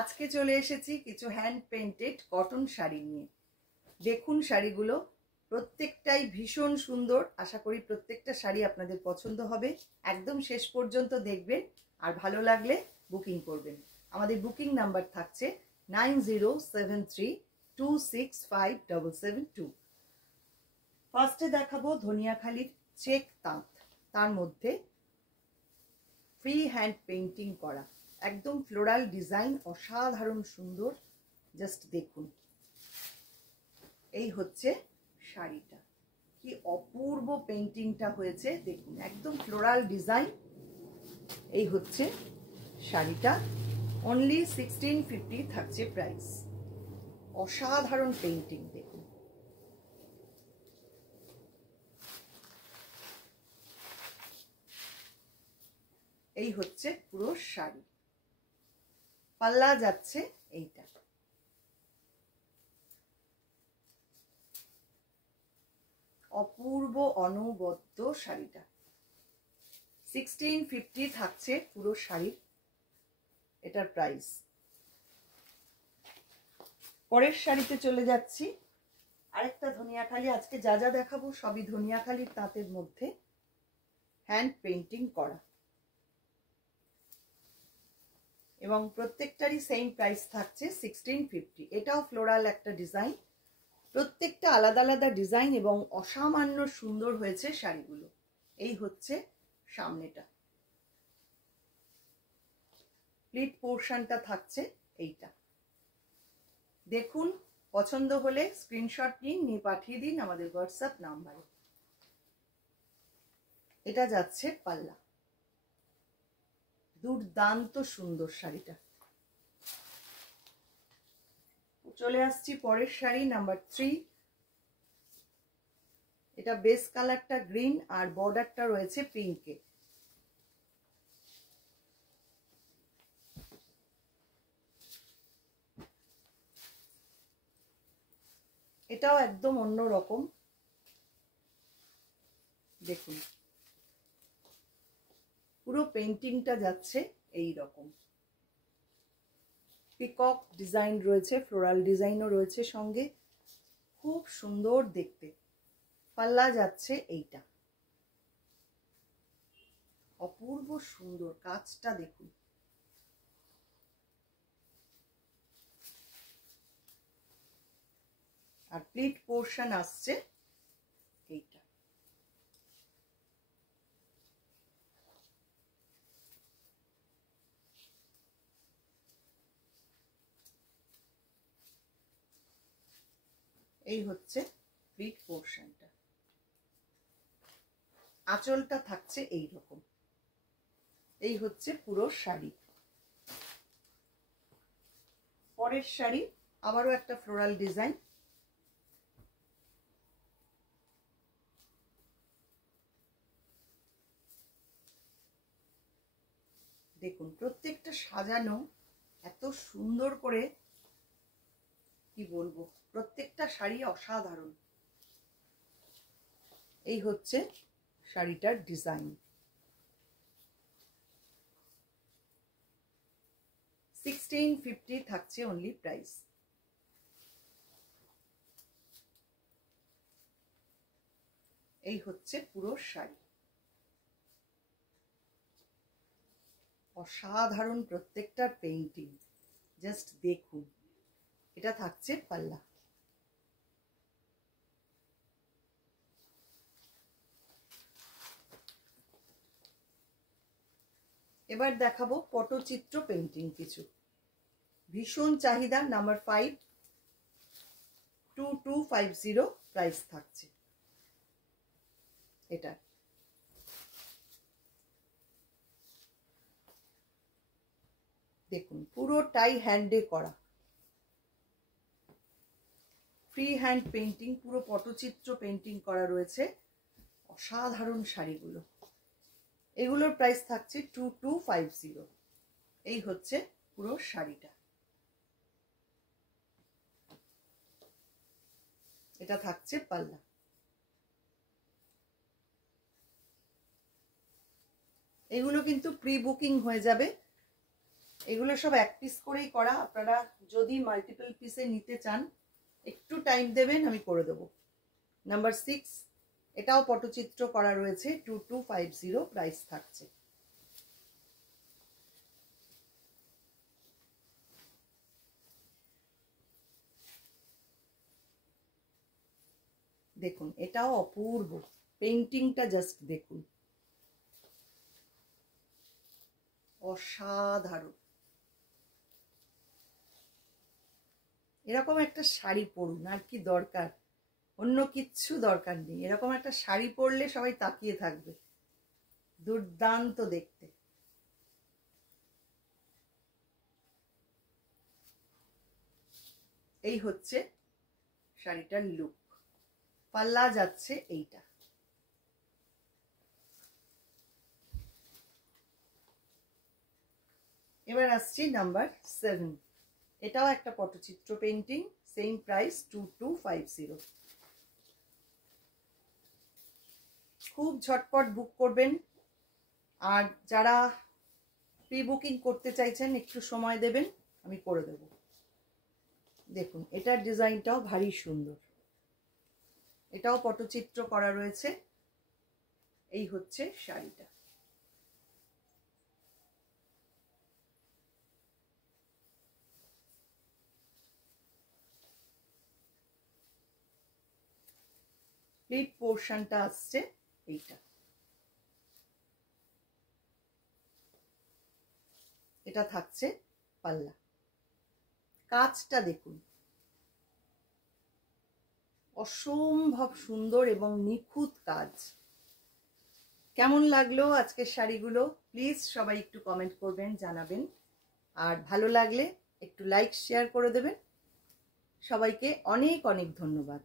আজকে চলে এসেছি কিছু হ্যান্ড পেইন্টেড কটন শাড়ি নিয়ে। দেখুন শাড়িগুলো প্রত্যেকটাই ভীষণ সুন্দর। আশা করি প্রত্যেকটা শাড়ি আপনাদের পছন্দ হবে। একদম শেষ পর্যন্ত দেখবেন আর ভালো লাগলে বুকিং করবেন। আমাদের বুকিং নাম্বার থাকছে 9073265772। ফার্স্টে দেখাবো ধনিয়াখালির চেক তাঁত, তার মধ্যে ফ্রি হ্যান্ড পেইন্টিং করা, একদম ফ্লোরাল ডিজাইন, অসাধারণ সুন্দর। জাস্ট দেখুন, এই হচ্ছে শাড়িটা, কি অপূর্ব পেইন্টিংটা হয়েছে দেখুন, একদম ফ্লোরাল ডিজাইন। এই হচ্ছে শাড়িটা, অনলি 1650 থাকছে প্রাইস। অসাধারণ পেইন্টিং দেখুন। এই হচ্ছে পুরো শাড়ি, পাল্লা যাচ্ছে এইটা। অপূর্ব অনবদ্য শাড়িটা, 1650 থাকছে পুরো শাড়ির এটার প্রাইস। পরের শাড়িতে চলে যাচ্ছি, আরেকটা ধনিয়াখালি। আজকে যা যা দেখাবো সবই ধনিয়াখালির তাঁতের মধ্যে হ্যান্ড পেইন্টিং করা, এবং প্রত্যেকটারই সেম প্রাইস থাকছে 1650। এটাও ফ্লোরাল একটা ডিজাইন, প্রত্যেকটা আলাদা আলাদা ডিজাইন এবং অসামান্য সুন্দর হয়েছে শাড়িগুলো। এই হচ্ছে সামনেটা, প্লিট পোর্শনটা থাকছে এইটা। দেখুন, পছন্দ হলে স্ক্রিনশট নিয়ে পাঠিয়ে দিন আমাদের হোয়াটসঅ্যাপ নাম্বারে। এটা যাচ্ছে পাল্লা, দুর্দান্ত সুন্দর শাড়িটা। চলে আসছি পরের শাড়ি নাম্বার 3। এটা বেস কালারটা গ্রিন আর বর্ডারটা রয়েছে পিঙ্কে। এটাও একদম অন্য রকম, দেখুন পুরো পেইন্টিংটা যাচ্ছে এই রকম। পিকক ডিজাইন রয়েছে, ফ্লোরাল ডিজাইনও রয়েছে সঙ্গে, খুব সুন্দর দেখতে। পাল্লা যাচ্ছে এইটা, অপূর্ব সুন্দর কাজটা দেখুন। আর প্লিট পোর্শন আসছে এইটা। এই হচ্ছে প্লিট পোর্শনটা, আঁচলটা থাকছে এই রকম। এই হচ্ছে পুরো শাড়ি। পরের শাড়ি আবারও একটা ফ্লোরাল ডিজাইন, দেখুন প্রত্যেকটা সাজানো এত সুন্দর করে, কি বলবো, প্রত্যেকটা শাড়ি অসাধারণ। এই হচ্ছে শাড়িটার ডিজাইন, 1650 থাকছে অনলি প্রাইস। এই হচ্ছে পুরো শাড়ি, অসাধারণ প্রত্যেকটার পেইন্টিং, জাস্ট দেখুন। এটা থাকছে পাল্লা। এবার দেখাবো পটচিত্র পেইন্টিং কিছু, ভীষণ চাহিদা। নাম্বার 5, 2250 প্রাইস থাকছে এটা। দেখুন পুরোটাই হ্যান্ডে করা, ফ্রি হ্যান্ড পেইন্টিং, পুরো পটচিত্র পেইন্টিং করা রয়েছে। অসাধারণ শাড়িগুলো, এগুলোর প্রাইস থাকছে 2250। এই হচ্ছে পুরো শাড়িটা, এটা থাকছে পাল্লা। এগুলো কিন্তু প্রি বুকিং হয়ে যাবে, এগুলো সব এক পিস করেই করা, আপনারা যদি মাল্টিপল পিসে নিতে চান একটু টাইম দেবেন, আমি করে দেবো। নাম্বার 6, এটাও পটচিত্র করা রয়েছে, 2250 প্রাইস থাকছে। দেখুন এটাও অপূর্ব, পেইন্টিংটা জাস্ট দেখুন, অসাধারণ। এরকম একটা শাড়ি পরুন, আর কি দরকার, অন্য কিচ্ছু দরকার নেই। এরকম একটা শাড়ি পরলে সবাই তাকিয়ে থাকবে, দুর্দান্ত দেখতে। এই হচ্ছে শাড়িটার লুক, পাল্লা যাচ্ছে এইটা। এবার আসছি নাম্বার 7, এটাও একটা পটচিত্র পেইন্টিং, সেম প্রাইস 2250। খুব ঝটপট বুক করবেন, আর যারা প্রি বুকিং করতে চাইছেন একটু সময় দেবেন, আমি করে দেব। দেখুন এটার ডিজাইনটাও ভারী সুন্দর, এটাও পটচিত্র করা রয়েছে। এই হচ্ছে শাড়িটা। প্লিট পোর্শনটা আসছে এইটা, এটা থাকছে পাল্লা। কাজটা দেখুন, অসম্ভব সুন্দর এবং নিখুঁত কাজ। কেমন লাগলো আজকের শাড়িগুলো প্লিজ সবাই একটু কমেন্ট করবেন, জানাবেন। আর ভালো লাগলে একটু লাইক শেয়ার করে দেবেন। সবাইকে অনেক অনেক ধন্যবাদ।